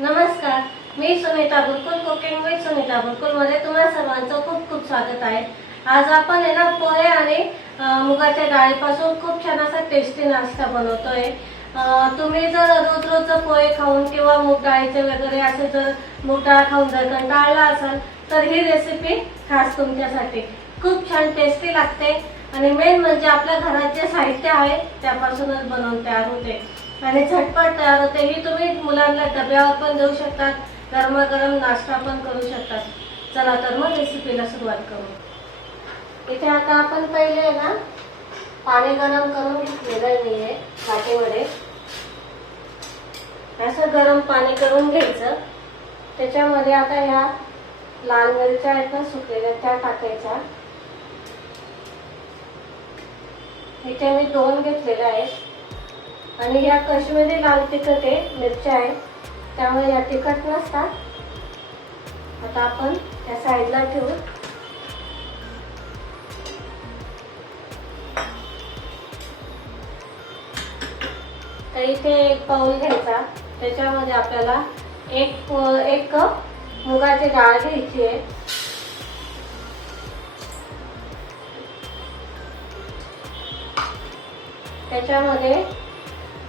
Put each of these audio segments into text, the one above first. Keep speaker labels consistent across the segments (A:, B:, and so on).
A: नमस्कार मी Sunita Burkul cooking with Sunita बुरकुलमध्ये तुम्हा सर्वांचं खूप खूप स्वागत आहे. आज आपण आहे ना पोहे आणि मुगाच्या डाळीपासून खूप छान असा टेस्टी नाश्ता बनवतोय. तुम्ही जर रोज रोज पोहे खाऊन किंवा मूग डाळीचे वगैरे असे जर मूग डाळ खाऊन जर कंटाळला असाल तर ही रेसिपी खास तुमच्यासाठी खूप छान टेस्टी लागते. आणि मेन म्हणजे आपल्या घरात जे साहित्य आहे त्यापासूनच बनवून तयार होते आणि झटपट तयार होते. ही तुम्ही मुलांना डब्यावर पण देऊ शकतात गरमागरम नाश्ता पण करू शकतात. चला तर मग रेसिपीला सुरुवात करू. इथे आता आपण पहिले ना पाणी गरम करून घेतलेलं आहे मी आहे वाटीमध्ये. असं गरम पाणी करून घ्यायचं. त्याच्यामध्ये आता ह्या लाल मिरच्या आहेत ना सुकलेल्या त्या टाकायच्या. इथे मी दोन घेतलेल्या आहेत. आणि ह्या काश्मीरी लाल तिखट आहे मिरच्या आहे त्यामुळे या तिखट नसतात. आता आपण त्या साईडला ठेवू. तर इथे एक पाऊल घ्यायचा. त्याच्यामध्ये आपल्याला एक एक कप मुगाची डाळ घ्यायची आहे. त्याच्यामध्ये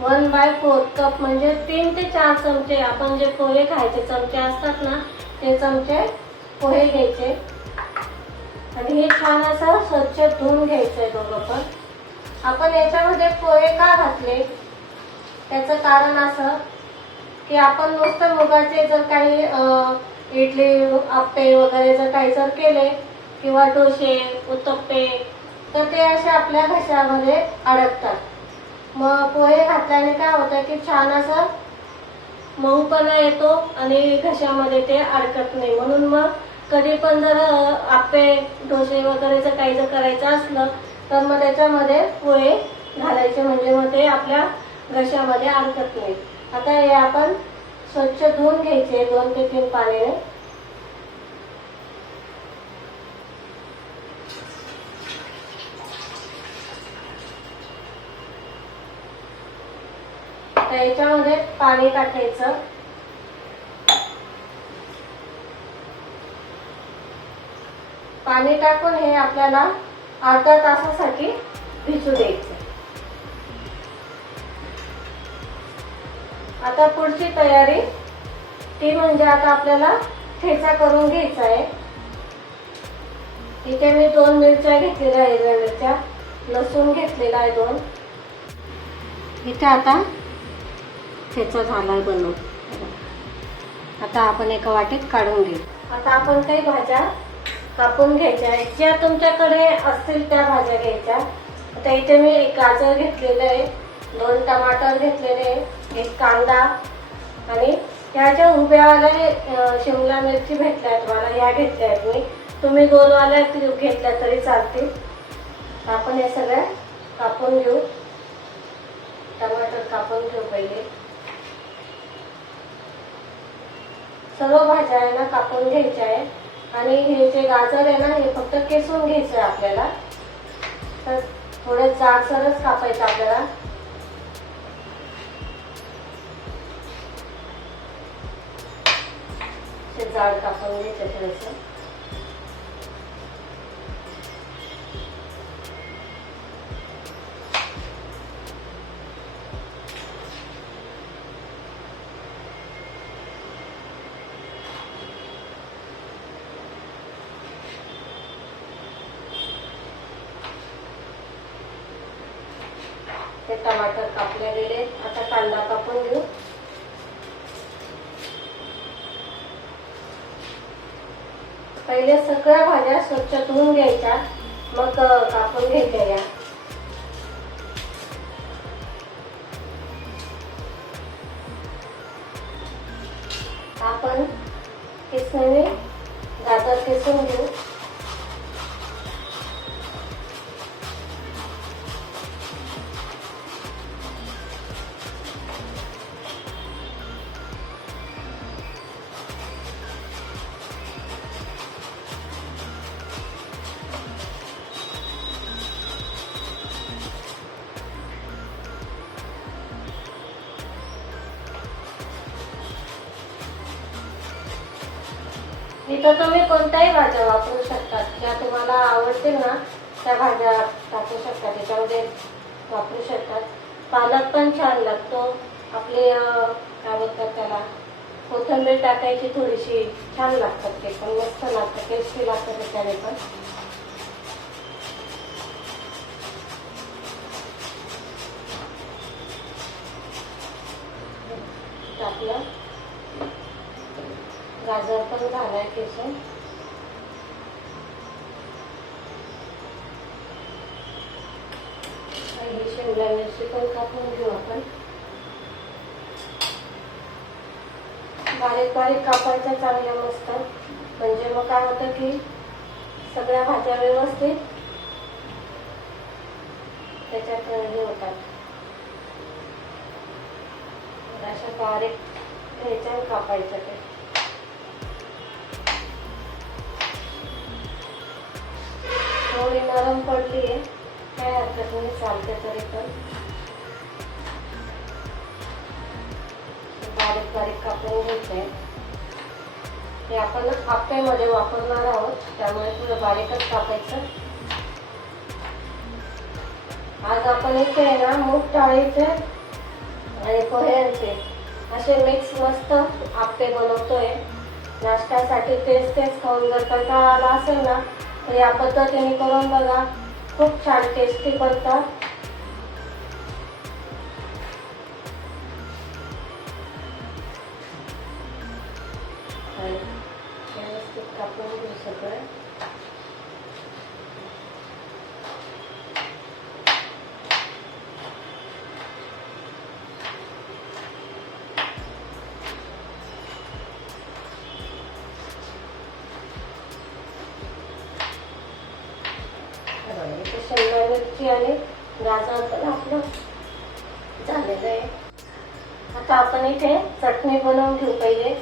A: वन बाय फोर कप म्हणजे तीन ते चार चमचे आपण जे पोहे खायचे चमचे असतात ना ते चमचे पोहे घ्यायचे. आणि हे छान असं स्वच्छ धुवून घ्यायचं आहे दोघं पण. आपण याच्यामध्ये पोहे का घातले? त्याचं कारण असं की आपण नुसतं मुगाचे जर काही इडली आप्पे वगैरे जर काही जर केले किंवा डोसे उत्तप्पे तर ते असे आपल्या घशामध्ये अडकतात. मग पोहे घातल्याने काय होतं की छान असं मऊपणा येतो आणि घशामध्ये ते अडकत नाही. म्हणून मग कधी पण जर आपे डोसे वगैरे जर काही जर करायचं असलं तर मग त्याच्यामध्ये पोहे घालायचे. म्हणजे मग ते आपल्या घशामध्ये अडकत नाही. आता हे आपण स्वच्छ धुवून घ्यायचे दोन ते तीन पाण्याने. आता याच्यामध्ये पाणी टाकायचं. पाणी टाकून हे आपल्याला अर्धा तासासाठी भिजू द्यायचं. आता पुढची तयारी ती म्हणजे आता आपल्याला ठेचा करून घ्यायचा आहे. इथे मी दोन मिरच्या घेतलेल्या हिरव्या मिरच्या लसूण घेतलेला आहे दोन. इथे आता ठेचा झालाय बनवून. आता आपण एका वाटीत काढून घेऊ. आता आपण काही भाज्या कापून घ्यायच्या. आहेत ज्या तुमच्याकडे असतील त्या भाज्या घ्यायच्या. आता इथे मी एक गाजर घेतलेलं आहे दोन टमाटर घेतलेले आहे एक कांदा आणि ह्या ज्या उभ्यावाल्या शिमला मिरची भेटल्या आहेत मला ह्या घेतल्या आहेत मी. तुम्ही गोलवाल्या घेतल्या तरी चालतील. आपण हे सगळ्या कापून घेऊ. टमाटर कापून घेऊ पहिले. सर्व भाज्या आहे ना कापून घ्यायच्या आहे आणि हे जे गाजर आहे ना हे फक्त केसून घ्यायचं आहे आपल्याला. तर थोडं जाडसरच कापायचं आपल्याला. ते जाड कापून घ्यायचं थोडंसं. पहिले सगळ्या भाज्या स्वच्छ धुवून घ्यायच्या मग कापून घ्यायच्या या आपण किसणीने गाजर किसून घेऊ. इथं तुम्ही कोणत्याही भाज्या वापरू शकतात ज्या तुम्हाला आवडतील ना त्या भाज्या टाकू शकता. त्याच्यामध्ये वापरू शकतात पालक पण छान लागतो. आपले काय बोलतात त्याला? कोथिंबीर टाकायची थोडीशी. छान लागतात ते पण. मस्त लागतं टेस्टी लागतं त्याच्याने पण. टाकलं. गाजर पण झालाय किसून. आणि शिमला मिरची पण कापून घेऊ आपण. बारीक बारीक कापायच्या चांगल्या मस्त. म्हणजे मग काय होतं की सगळ्या भाज्या व्यवस्थित त्याच्यात हे होतात. अशा बारीक घ्यायच्या कापायच्या ते पडली आहे. काय हरकत नाही चालते तरी पण. बारीक बारीक कापून घ्यायचे हे आपण आप्यामध्ये वापरणार आहोत त्यामुळे थोडं बारीकच कापायचं. आज आपण इथे आहे ना मूग टाळीचे आणि पोह्यांचे असे मिक्स मस्त आपे बनवतोय. नाश्त्यासाठी तेच तेच खाऊन जर कंटाळा आला असेल ना तर या पद्धतीने करून बघा. खूप छान टेस्टी बनतात. आणि व्यवस्थित कापून घेऊ सगळं. इथे चटणी बनवून घेऊ पहिले.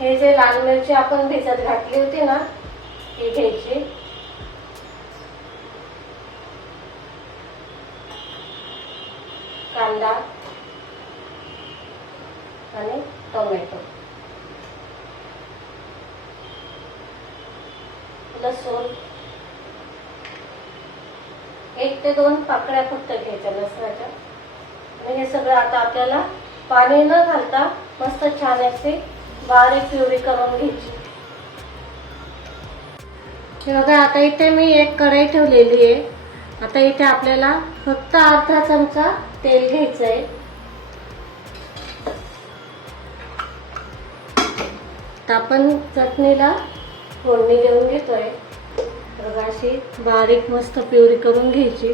A: हे जे लाल मिरची आपण भिजत घातली होती ना ती घ्यायची. कांदा आणि टोमॅटो. लसूण. एक ते दोन पाकळ्या फक्त घ्यायच्या लसणाच्या. आणि हे सगळं आता आपल्याला पाणी न घालता मस्त छान अशी बारीक प्युरी करून घ्यायची. हे बघा आता इथे मी एक कढई ठेवलेली आहे. आता इथे आपल्याला फक्त अर्धा चमचा तेल घ्यायचं आहे तर आपण चटणीला फोडणी देऊन घेतोय. बघा अशी बारीक मस्त प्युरी करून घ्यायची.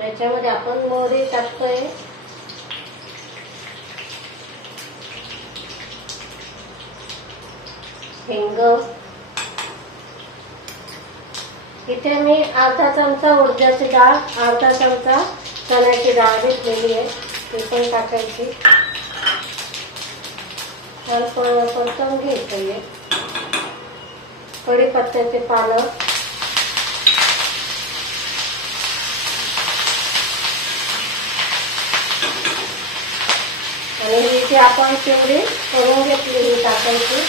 A: त्याच्यामध्ये आपण मोहरी टाकतोय. हिंग. इथे मी अर्धा चमचा उडद्याची डाळ अर्धा चमचा चण्याची डाळ घेतलेली आहे. ती पण टाकायची. छान पर- परतवून घ्यायचं आहे. कढीपत्त्याचे पानं. आणि आपण पिवळी करून घेतलेली टाकायची.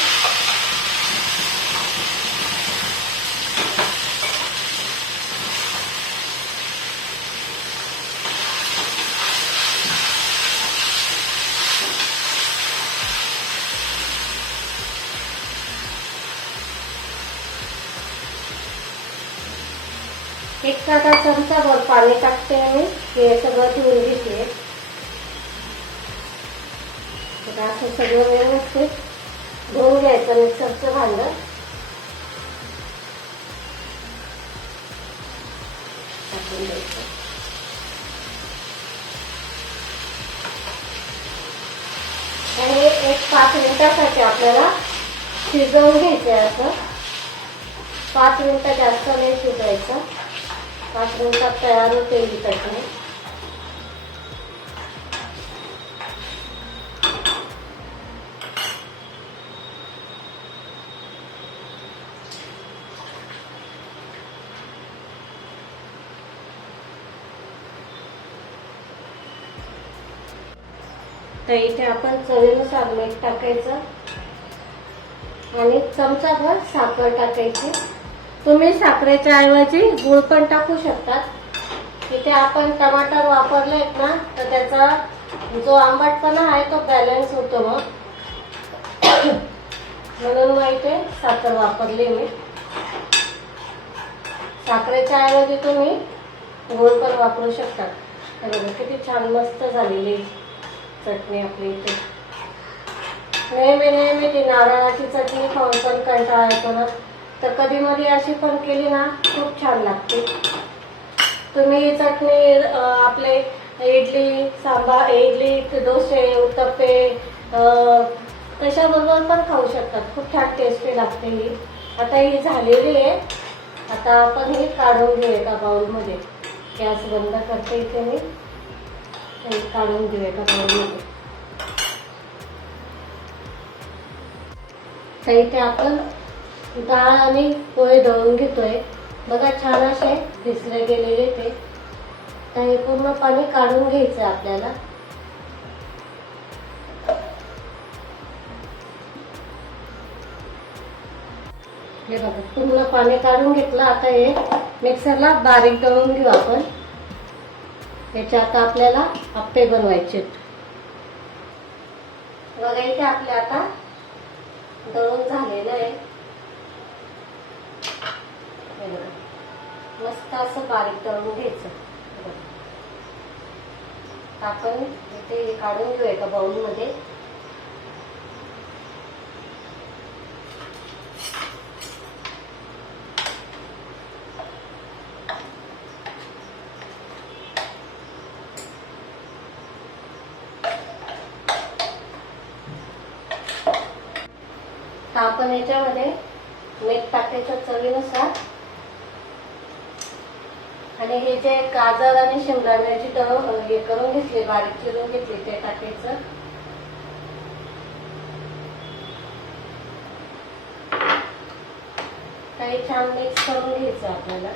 A: एक साधा चमचा भर पाणी टाकते मी. हे सगळं धुवून घेते. आता असं सगळं व्यवस्थित धुवून घ्यायचं मिक्सरचं भांडं. टाकून द्यायचं. आणि एक पाच मिनिटासाठी आपल्याला शिजवून घ्यायचं आहे असं. पाच मिनटं जास्त नाही शिजायचं पाच मिनिटात तयार होते ही चटणी तर इथे आपण चवीनुसार मीठ टाकायचं आणि चमचाभर साखर टाकायची. तुम्ही साखरेच्या ऐवजी गुळ पण टाकू शकतात. इथे आपण टमाटर वापरलेत ना तर त्याचा जो आंबटपणा आहे तो बॅलन्स होतो मग. म्हणून मग इथे साखर वापरली मी. साखरेच्या ऐवजी तुम्ही गुळ पण वापरू शकतात तर किती छान मस्त झालेली चटणी आपली इथे. नेहमी नेहमी ती नारळाची चटणी खाऊन पण कंटाळा येतो ना. तर कधी मधी अशी पण केली ना खूप छान लागते. तुम्ही ही चटणी आपले इडली सांबार इडली डोसे उत्तप्पे तशाबरोबर पण खाऊ शकतात. खूप छान टेस्टी लागते ही. आता ही झालेली आहे. आता आपण ही काढून घेऊ एका बाउलमध्ये गॅस बंद करते इथे मी. काढून घेऊ एका बाउलमध्ये तर इथे आपण डाळ आणि पोहे दळून घेतोय बघा छान असे भिजले गेलेले ते तर हे पूर्ण पाणी काढून घ्यायचं आपल्याला हे बघा पूर्ण पाणी काढून घेतलं आता हे मिक्सरला बारीक दळून घेऊ आपण. त्याचे आता आपल्याला आप्पे बनवायचे बघा इथे आपले आता दळून झालेलं आहे. मस्त असं बारीक दळून घ्यायचं. आपण इथे काढून घेऊया एका बाउलमध्ये तर आपण याच्यामध्ये मीठ टाकायचं चवीनुसार आणि हे जे गाजर आणि शिमला मिरची दळून हे करून घेतली बारीक चिरून घेतली ते टाकायचं काही छान मिक्स करून घ्यायचं आपल्याला.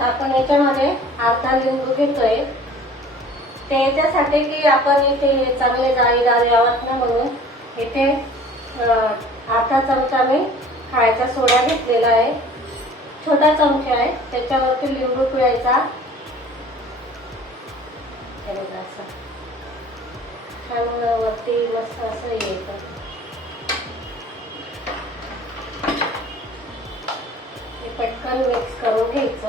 A: आपण याच्यामध्ये अर्धा लिंबू घेतोय. ते याच्यासाठी की आपण इथे चांगले जाळीदार यावत ना म्हणून इथे अर्धा चमचा मी खायचा सोडा घेतलेला आहे. छोटा चमचा आहे. त्याच्यावरती लिंबू पिळायचा. असं. छान वरती मस्त असं यायचं हे पटकन मिक्स करून घ्यायचं.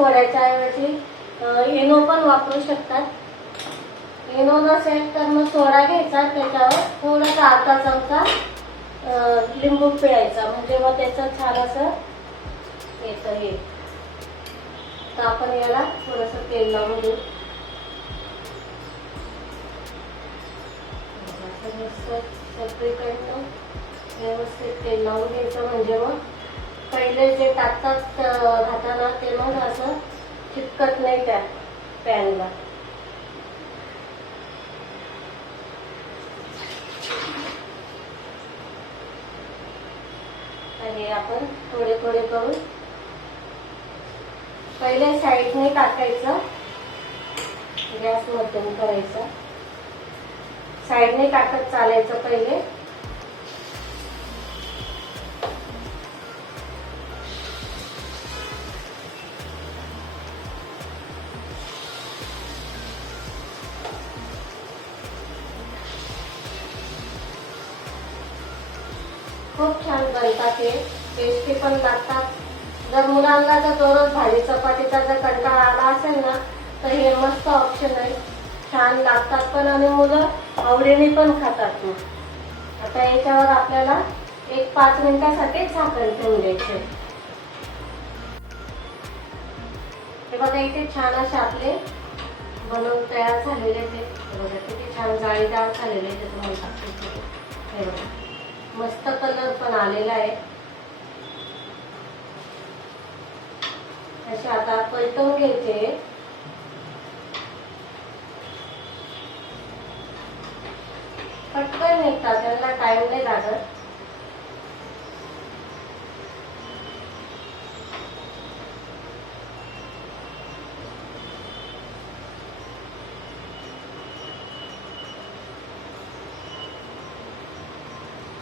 A: सोड्याच्या ऐवजी इनो पण वापरू शकतात. इनो नसेल तर मग सोडा घ्यायचा त्याच्यावर. थोडासा अर्धा चमचा लिंबू पिळायचा. म्हणजे मग त्याचं छान असं येतं हे. तर आपण याला थोडंसं तेल लावून देऊ. मस्त सगळीकडनं व्यवस्थित तेल लावून घ्यायचं म्हणजे मग पहिले जे टाकतात घाताना ते मग असं चिपकत नाही त्या पॅनला. आणि आपण थोडे थोडे करून पहिले साईडने टाकायचं गॅस मध्यम करायचं. साईडने टाकत चालायचं पहिले. भाजी जर कंटाळा आला असेल ना तर हे मस्त ऑप्शन आहे. छान लागतात पण आणि मुलं आवडीने पण खातात मग आता याच्यावर आपल्याला एक पाच मिनिटासाठी झाकण ठेवून द्यायचे हे बघा इथे छान असे आपले बनवून तयार झालेले ते. बघा किती छान जाळीदार झालेले ते तुम्हाला हे बघा मस्त कलर पण आलेला आहे. असे आता पलटवून घ्यायचे पटकन निघतात त्यांना टाइम नाही लागत.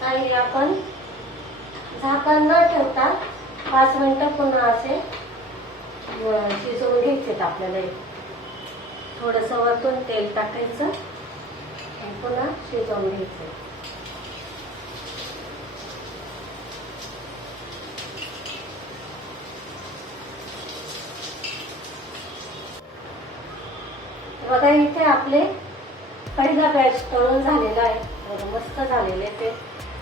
A: आणि आपण झाकण न ठेवता पाच मिनिटं पुन्हा असे शिजवून घ्यायचे आपल्याला एक. थोडंसं वरतून तेल टाकायचं आणि पुन्हा शिजवून घ्यायचं. बघा इथे आपले पहिला बॅच तळून झालेला आहे. मस्त झालेले ते.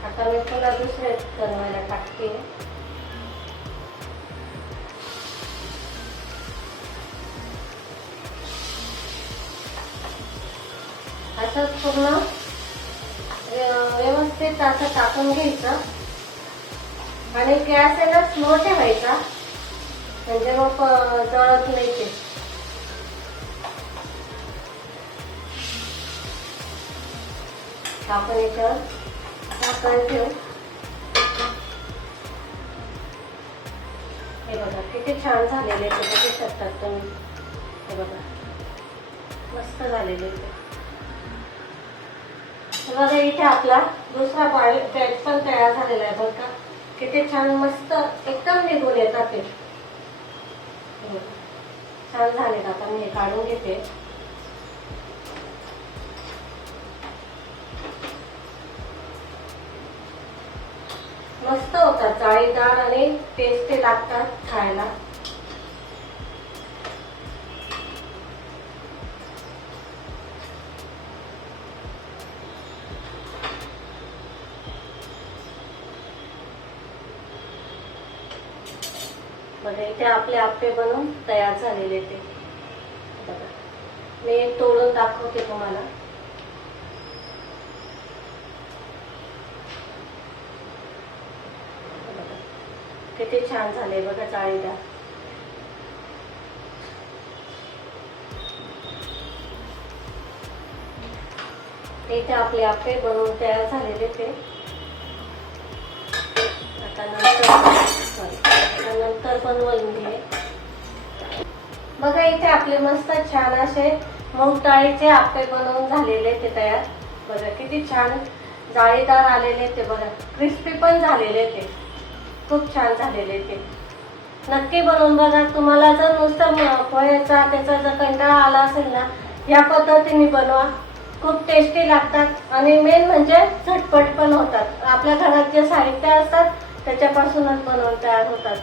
A: आता मी पुन्हा दुसऱ्या तळवायला टाकते. असं पूर्ण व्यवस्थित असं टाकून घ्यायचं. आणि गॅस आहे ना स्लो ठेवायचा. म्हणजे मग जळत नाही ते. आपण याच्यावर झाकण ठेवू. हे बघा किती छान झालेले ते. बघू शकतात तुम्ही. हे बघा. मस्त झालेले ते. बघा इथे आपला दुसरा बॅच पण तयार झालेला आहे बघा किती छान मस्त एकदम निघून येतात ते. हो. छान झाले आता मी हे काढून घेते. मस्त होतात जाळीदार आणि टेस्टी लागतात खायला. बघा इथे आपले आप्पे बनवून तयार झालेले ते. बघा. मी तोडून दाखवते तुम्हाला. किती छान झाले बघा जाळीदार. इथे आपले आप्पे बनवून तयार झालेले ते. आता नंतर बनवून घे बघा इथे आपले मस्त छान असे मूग डाळीचे बनवून झालेले ते तयार. बघा किती छान जाळीदार आलेले ते बघा. क्रिस्पी पण झालेले ते. खूप छान झालेले ते. नक्की बनवून बघा. तुम्हाला जर नुसतं पोह्याचा त्याचा जर कंटाळा आला असेल ना या पद्धतीने बनवा. खूप टेस्टी लागतात आणि मेन म्हणजे झटपट पण होतात. आपल्या घरात जे साहित्य असतात त्याच्यापासूनच बनवून तयार होतात.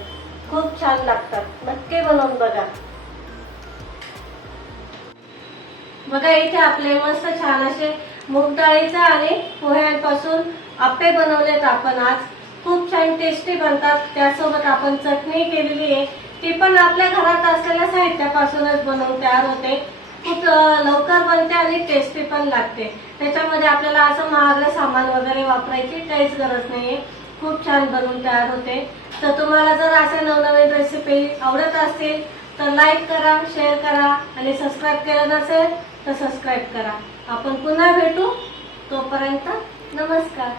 A: खूप छान लागतात. नक्की बनवून बघा. बघा इथे आपले मस्त छान असे मूग डाळीचा आणि पोह्यांपासून आप्पे बनवलेत आपण आज. खूप छान टेस्टी बनतात. त्यासोबत आपण चटणी केलेली आहे. ती पण आपल्या घरात असलेल्या साहित्यापासूनच बनवून तयार होते. खूप लवकर बनते आणि टेस्टी पण लागते. त्याच्यामध्ये आपल्याला असं महागडं सामान वगैरे वापरायची काहीच गरज नाहीये. खूप छान बनवून तयार होते. तर तुम्हाला जर असे नवनवीन रेसिपी आवडत असतील तर लाईक करा शेअर करा आणि सबस्क्राईब केलं नसेल तर सबस्क्राईब करा. आपण पुन्हा भेटू. तोपर्यंत नमस्कार.